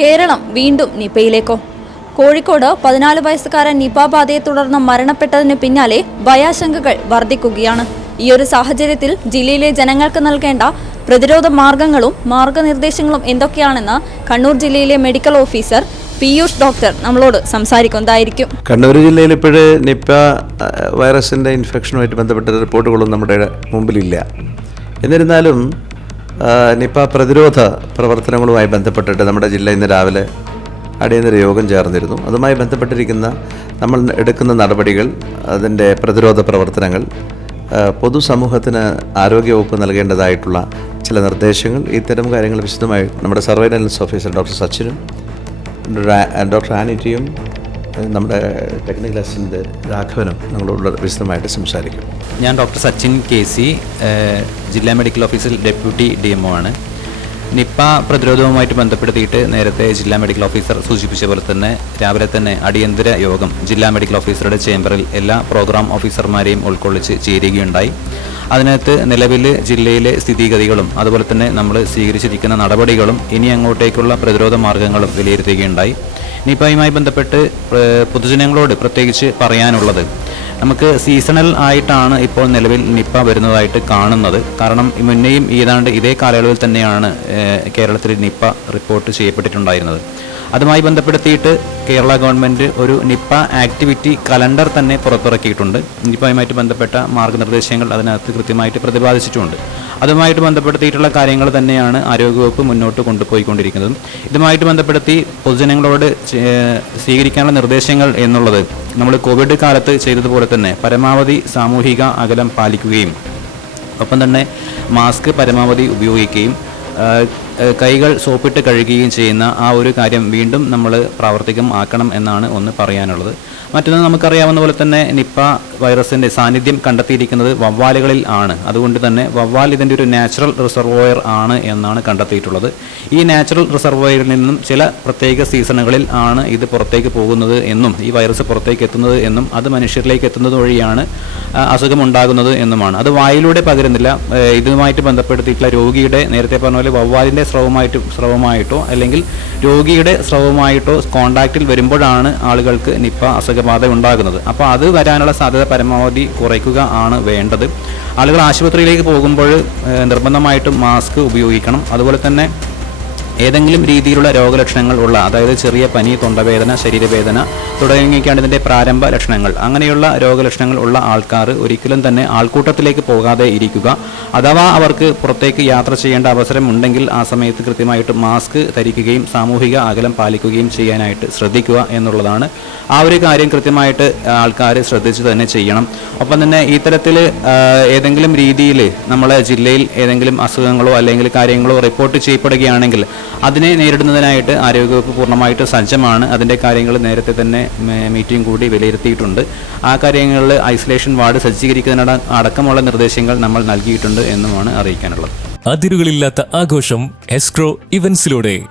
കേരളം വീണ്ടും നിപയിലേക്കോ കോഴിക്കോട് പതിനാല് വയസ്സുകാരൻ നിപ ബാധയെ തുടർന്ന് മരണപ്പെട്ടതിന് പിന്നാലെ ഭയാശങ്കകൾ വർദ്ധിക്കുകയാണ്. ഈ ഒരു സാഹചര്യത്തിൽ ജില്ലയിലെ ജനങ്ങൾക്ക് നൽകേണ്ട പ്രതിരോധ മാർഗങ്ങളും മാർഗനിർദ്ദേശങ്ങളും എന്തൊക്കെയാണെന്ന് കണ്ണൂർ ജില്ലയിലെ മെഡിക്കൽ ഓഫീസർ പിയൂഷ് ഡോക്ടർ നമ്മളോട് സംസാരിക്കുന്നതായിരിക്കും കണ്ണൂർ ജില്ലയിൽ ഇപ്പോഴ് വൈറസിന്റെ വൈറസിന്റെ ഇൻഫെക്ഷനുമായിട്ട് ബന്ധപ്പെട്ട റിപ്പോർട്ടുകളൊന്നും നമ്മുടെ മുമ്പിലില്ല. എന്നിരുന്നാലും നിപ്പ പ്രതിരോധ പ്രവർത്തനങ്ങളുമായി ബന്ധപ്പെട്ടിട്ട് നമ്മുടെ ജില്ല ഇന്ന് രാവിലെ അടിയന്തര യോഗം ചേർന്നിരുന്നു. അതുമായി ബന്ധപ്പെട്ടിരിക്കുന്ന നമ്മൾ എടുക്കുന്ന നടപടികൾ അതിന്റെ പ്രതിരോധ പ്രവർത്തനങ്ങൾ പൊതുസമൂഹത്തിന് ആരോഗ്യവകുപ്പ് നൽകേണ്ടതായിട്ടുള്ള ചില നിർദ്ദേശങ്ങൾ ഇത്തരം കാര്യങ്ങൾ വിശദമായി നമ്മുടെ സർവൈലൻസ് ഓഫീസർ ഡോക്ടർ സച്ചിനും ഡോക്ടർ ആനിറ്റിയും നമ്മുടെ ടെക്നിക്കൽ അസിസ്റ്റന്റ് രാഘവനും ഞങ്ങളോട് വിശദമായിട്ട് സംസാരിക്കും. ഞാൻ ഡോക്ടർ സച്ചിൻ കെ സി ജില്ലാ മെഡിക്കൽ ഓഫീസിൽ ഡെപ്യൂട്ടി ഡി എം ആണ്. നിപ്പ പ്രതിരോധവുമായിട്ട് ബന്ധപ്പെടുത്തിയിട്ട് നേരത്തെ ജില്ലാ മെഡിക്കൽ ഓഫീസർ സൂചിപ്പിച്ച പോലെ തന്നെ രാവിലെ തന്നെ അടിയന്തര യോഗം ജില്ലാ മെഡിക്കൽ ഓഫീസറുടെ ചേംബറിൽ എല്ലാ പ്രോഗ്രാം ഓഫീസർമാരെയും ഉൾക്കൊള്ളിച്ച് ചേരുകയുണ്ടായി. അതിനകത്ത് നിലവിൽ ജില്ലയിലെ സ്ഥിതിഗതികളും അതുപോലെ തന്നെ നമ്മൾ സ്വീകരിച്ചിരിക്കുന്ന നടപടികളും ഇനി അങ്ങോട്ടേക്കുള്ള പ്രതിരോധ മാർഗങ്ങളും വിലയിരുത്തുകയുണ്ടായി. നിപ്പയുമായി ബന്ധപ്പെട്ട് പൊതുജനങ്ങളോട് പ്രത്യേകിച്ച് പറയാനുള്ളത്. നമുക്ക് സീസണൽ ആയിട്ടാണ് ഇപ്പോൾ നിലവിൽ നിപ്പ വരുന്നതായിട്ട് കാണുന്നത്. കാരണം മുന്നേയും ഏതാണ്ട് ഇതേ കാലയളവിൽ തന്നെയാണ് കേരളത്തിൽ നിപ്പ റിപ്പോർട്ട് ചെയ്യപ്പെട്ടിട്ടുണ്ടായിരുന്നത്. അതുമായി ബന്ധപ്പെടുത്തിയിട്ട് കേരള ഗവൺമെന്റ് ഒരു നിപ്പ ആക്ടിവിറ്റി കലണ്ടർ തന്നെ പുറത്തിറക്കിയിട്ടുണ്ട്. നിപ്പയുമായിട്ട് ബന്ധപ്പെട്ട മാർഗനിർദ്ദേശങ്ങൾ അതിനകത്ത് കൃത്യമായിട്ട് പ്രതിപാദിച്ചിട്ടുമുണ്ട് അതുമായിട്ട് ബന്ധപ്പെടുത്തിയിട്ടുള്ള കാര്യങ്ങൾ തന്നെയാണ് ആരോഗ്യവകുപ്പ് മുന്നോട്ട് കൊണ്ടുപോയിക്കൊണ്ടിരിക്കുന്നത്. ഇതുമായിട്ട് ബന്ധപ്പെടുത്തി പൊതുജനങ്ങളോട് സ്വീകരിക്കാനുള്ള നിർദ്ദേശങ്ങൾ എന്നുള്ളത് നമ്മൾ കോവിഡ് കാലത്ത് ചെയ്തതുപോലെ തന്നെ പരമാവധി സാമൂഹിക അകലം പാലിക്കുകയും ഒപ്പം തന്നെ മാസ്ക് പരമാവധി ഉപയോഗിക്കുകയും കൈകൾ സോപ്പിട്ട് കഴുകുകയും ചെയ്യുന്ന ആ ഒരു കാര്യം വീണ്ടും നമ്മൾ പ്രാവർത്തികം ആക്കണം എന്നാണ് ഒന്ന് പറയാനുള്ളത്. മറ്റൊന്ന് നമുക്കറിയാവുന്ന പോലെ തന്നെ നിപ്പ വൈറസിന്റെ സാന്നിധ്യം കണ്ടെത്തിയിരിക്കുന്നത് വവ്വാലുകളിൽ ആണ്. അതുകൊണ്ട് തന്നെ വവ്വാൽ ഇതിന്റെ ഒരു നാച്ചുറൽ റിസർവോയർ ആണ് എന്നാണ് കണ്ടെത്തിയിട്ടുള്ളത്. ഈ നാച്ചുറൽ റിസർവോയറിൽ നിന്നും ചില പ്രത്യേക സീസണുകളിൽ ആണ് ഇത് പുറത്തേക്ക് പോകുന്നത് എന്നും ഈ വൈറസ് പുറത്തേക്ക് എത്തുന്നത് എന്നും അത് മനുഷ്യരിലേക്ക് എത്തുന്നത് വഴിയാണ് അസുഖമുണ്ടാകുന്നത് എന്നുമാണ്. അത് വായിലൂടെ പകരുന്നില്ല. ഇതുമായിട്ട് ബന്ധപ്പെടുത്തിയിട്ടുള്ള രോഗിയുടെ നേരത്തെ പറഞ്ഞ പോലെ വവ്വാലിന്റെ സ്രവമായിട്ട് സ്രവമായിട്ടോ അല്ലെങ്കിൽ രോഗിയുടെ സ്രവമായിട്ടോ കോണ്ടാക്റ്റിൽ വരുമ്പോഴാണ് ആളുകൾക്ക് നിപ്പ അസുഖബാധ ഉണ്ടാകുന്നത്. അപ്പോൾ അത് വരാനുള്ള സാധ്യത പരമാവധി കുറയ്ക്കുക ആണ് വേണ്ടത്. ആളുകൾ ആശുപത്രിയിലേക്ക് പോകുമ്പോൾ നിർബന്ധമായിട്ടും മാസ്ക് ഉപയോഗിക്കണം. അതുപോലെ തന്നെ ഏതെങ്കിലും രീതിയിലുള്ള രോഗലക്ഷണങ്ങൾ ഉള്ള അതായത് ചെറിയ പനി തൊണ്ടവേദന ശരീരവേദന തുടങ്ങിയൊക്കെയാണ് ഇതിന്റെ പ്രാരംഭ ലക്ഷണങ്ങൾ. അങ്ങനെയുള്ള രോഗലക്ഷണങ്ങൾ ഉള്ള ആൾക്കാർ ഒരിക്കലും തന്നെ ആൾക്കൂട്ടത്തിലേക്ക് പോകാതെ ഇരിക്കുക. അഥവാ അവർക്ക് പുറത്തേക്ക് യാത്ര ചെയ്യേണ്ട അവസരം ഉണ്ടെങ്കിൽ ആ സമയത്ത് കൃത്യമായിട്ട് മാസ്ക് ധരിക്കുകയും സാമൂഹിക അകലം പാലിക്കുകയും ചെയ്യാനായിട്ട് ശ്രദ്ധിക്കുക എന്നുള്ളതാണ്. ആ ഒരു കാര്യം കൃത്യമായിട്ട് ആൾക്കാർ ശ്രദ്ധിച്ച് തന്നെ ചെയ്യണം. ഒപ്പം തന്നെ ഇത്തരത്തിൽ ഏതെങ്കിലും രീതിയിൽ നമ്മളെ ജില്ലയിൽ ഏതെങ്കിലും അസുഖങ്ങളോ അല്ലെങ്കിൽ കാര്യങ്ങളോ റിപ്പോർട്ട് ചെയ്യപ്പെടുകയാണെങ്കിൽ അതിനെ നേരിടുന്നതിനായിട്ട് ആരോഗ്യവകുപ്പ് പൂർണമായിട്ട് സജ്ജമാണ്. അതിന്റെ കാര്യങ്ങൾ നേരത്തെ തന്നെ മീറ്റിംഗ് കൂടി വിലയിരുത്തിയിട്ടുണ്ട്. ആ കാര്യങ്ങളിൽ ഐസൊലേഷൻ വാർഡ് സജ്ജീകരിക്കുന്നതിനട അടക്കമുള്ള നിർദ്ദേശങ്ങൾ നമ്മൾ നൽകിയിട്ടുണ്ട് എന്നുമാണ് അറിയിക്കാനുള്ളത്. അതിരുകളില്ലാത്ത ആഘോഷം എസ്ക്രോ ഇവന്റ്സിലൂടെ